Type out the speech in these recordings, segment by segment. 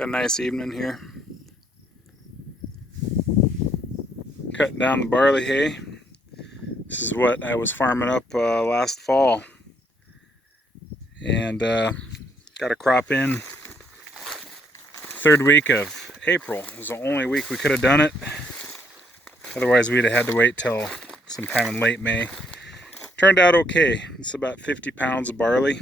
Got a nice evening here. Cutting down the barley hay. This is what I was farming up last fall. And got a crop in third week of April. It was the only week we could have done it. Otherwise we'd have had to wait till sometime in late May. Turned out okay. It's about 50 pounds of barley.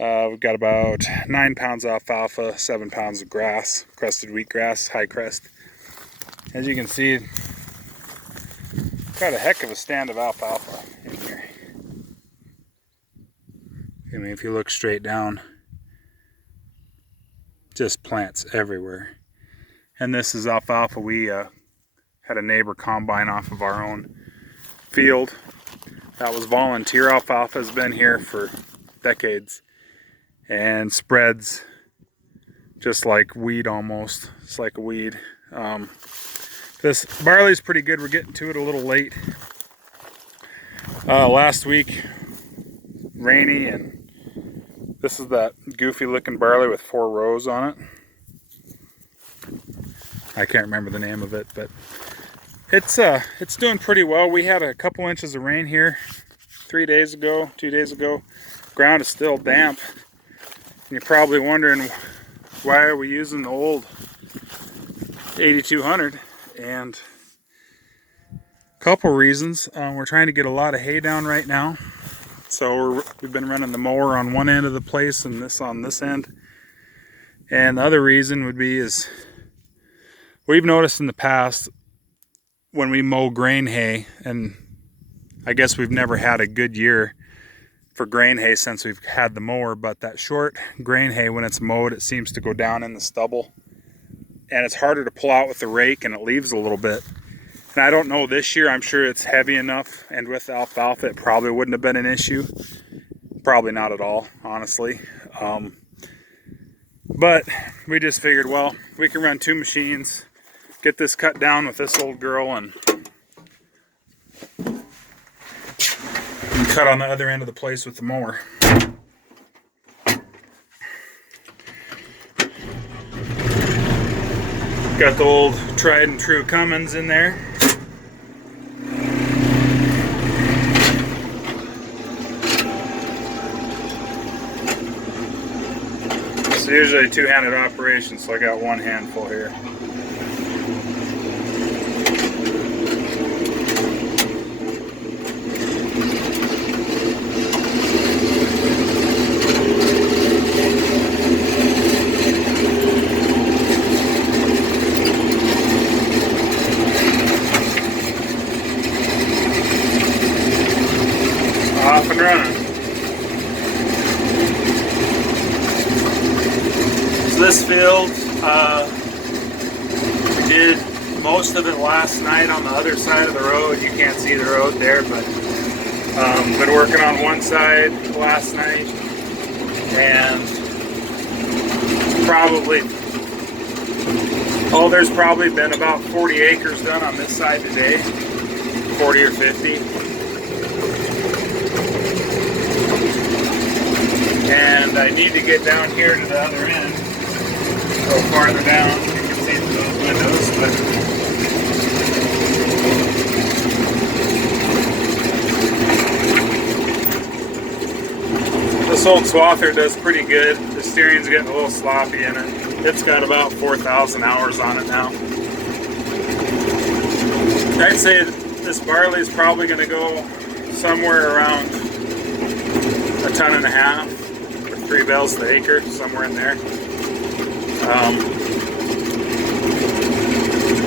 We've got about 9 pounds of alfalfa, 7 pounds of grass, crested wheatgrass, high crest. As you can see, got a heck of a stand of alfalfa in here. I mean, if you look straight down, just plants everywhere. And this is alfalfa. We had a neighbor combine off of our own field. That was volunteer alfalfa, has been here for decades. And spreads just like weed almost. It's like a weed. This barley's pretty good. We're getting to it a little late. Last week, rainy, and this is that goofy looking barley with 4 rows on it. I can't remember the name of it, but it's doing pretty well. We had a couple inches of rain here 2 days ago. Ground is still damp. You're probably wondering, why are we using the old 8200? And a couple reasons. We're trying to get a lot of hay down right now. So we've been running the mower on one end of the place and this on this end. And the other reason would be is we've noticed in the past when we mow grain hay, and I guess we've never had a good year for grain hay since we've had the mower, but that short grain hay, when it's mowed, it seems to go down in the stubble and it's harder to pull out with the rake, and it leaves a little bit. And I don't know this year, I'm sure it's heavy enough, and with alfalfa it probably wouldn't have been an issue. Probably not at all, honestly. But we just figured, well, we can run 2 machines, get this cut down with this old girl, and cut on the other end of the place with the mower. Got the old tried and true Cummins in there. It's usually a 2-handed operation, so I got 1 handful here. Off and running. So this field, we did most of it last night on the other side of the road. You can't see the road there, but been working on one side last night, and there's probably been about 40 acres done on this side today, 40 or 50. And I need to get down here to the other end, go farther down. You can see through those windows, but this old Swather does pretty good. The steering's getting a little sloppy in it. It's got about 4,000 hours on it now. I'd say this barley is probably going to go somewhere around 1.5 tons. 3 bales to the acre, somewhere in there.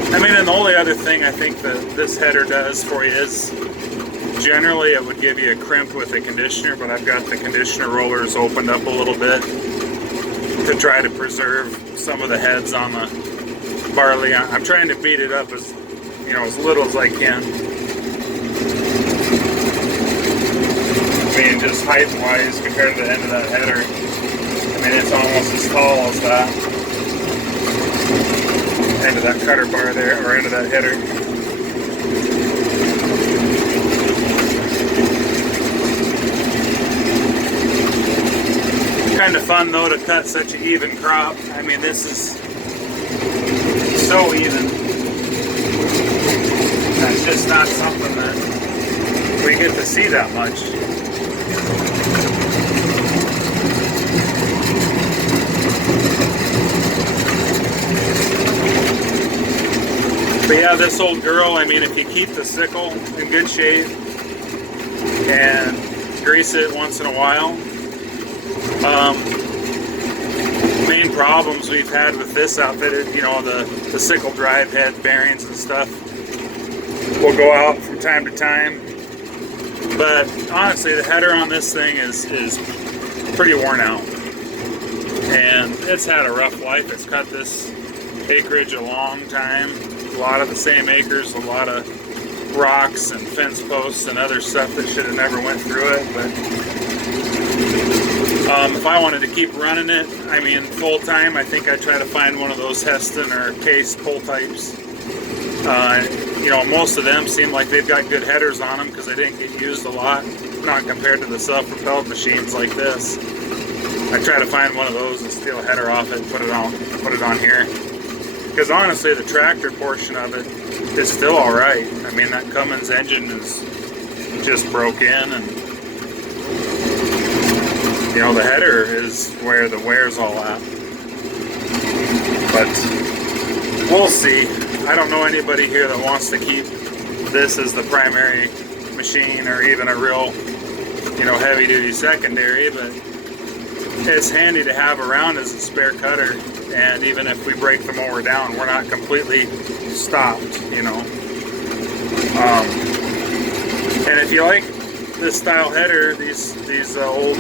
I mean, and the only other thing I think that this header does for you is, generally it would give you a crimp with the conditioner, but I've got the conditioner rollers opened up a little bit to try to preserve some of the heads on the barley. I'm trying to beat it up as little as I can. I mean, just height-wise compared to the end of that header, I mean, it's almost as tall as that end of that cutter bar there, or end of that header. Kind of fun though to cut such an even crop. I mean, this is so even. That's just not something that we get to see that much. But yeah, this old girl, I mean, if you keep the sickle in good shape and grease it once in a while, main problems we've had with this outfit, you know, the sickle drive head bearings and stuff will go out from time to time. But honestly, the header on this thing is pretty worn out, and it's had a rough life. It's cut this acreage a long time, a lot of the same acres, a lot of rocks and fence posts and other stuff that should have never went through it. But if I wanted to keep running it, I mean, full time, I think I'd try to find one of those Heston or Case pull types. You know, most of them seem like they've got good headers on them because they didn't get used a lot, not compared to the self-propelled machines like this. I try to find one of those and steal a header off it and put it on here. Because honestly, the tractor portion of it is still all right. I mean, that Cummins engine is just broke in, and you know, the header is where the wear's all at. But we'll see. I don't know anybody here that wants to keep this as the primary machine or even a real, you know, heavy-duty secondary, but it's handy to have around as a spare cutter. And even if we break the mower down, we're not completely stopped, you know. And if you like this style header, these old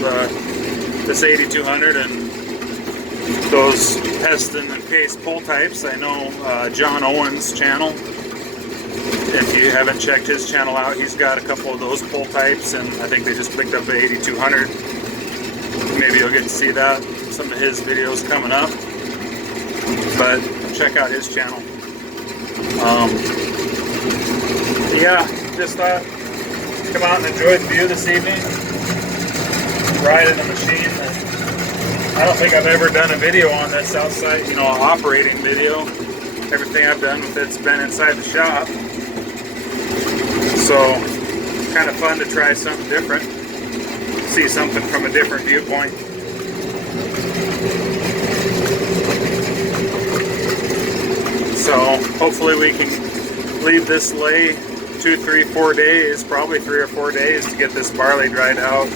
this 8200 and those Heston and Case pull types, I know John Owen's channel. If you haven't checked his channel out, he's got a couple of those pull types, and I think they just picked up the 8200. Maybe you'll get to see that, some of his videos coming up. But check out his channel. Yeah, just thought come out and enjoy the view this evening. Riding a machine that I don't think I've ever done a video on this outside, you know, an operating video. Everything I've done with it's been inside the shop. So kind of fun to try something different, see something from a different viewpoint. So hopefully we can leave this lay 2, 3, 4 days, probably 3 or 4 days to get this barley dried out.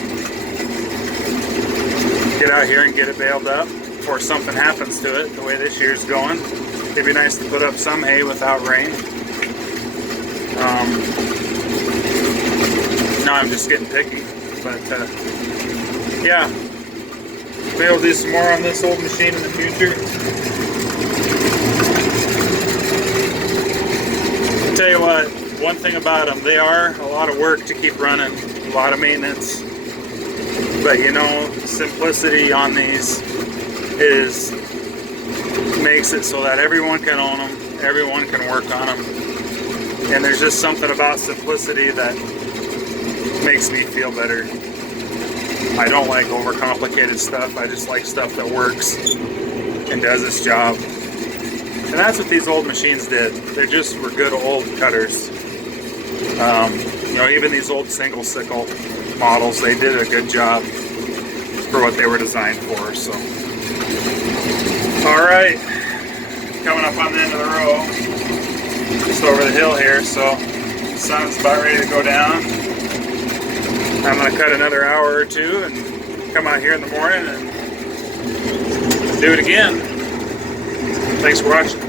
Get out here and get it baled up before something happens to it, the way this year's going. It'd be nice to put up some hay without rain. No, I'm just getting picky. But yeah, maybe we'll do some more on this old machine in the future. I'll tell you what, one thing about them, they are a lot of work to keep running, a lot of maintenance. But you know, simplicity on these makes it so that everyone can own them, everyone can work on them. And there's just something about simplicity that makes me feel better. I don't like overcomplicated stuff. I just like stuff that works and does its job. And that's what these old machines did. They just were good old cutters. You know, even these old single sickle models, they did a good job for what they were designed for. So, all right, coming up on the end of the row, just over the hill here. So the sun's about ready to go down. I'm going to cut another hour or two and come out here in the morning and do it again. Thanks for watching.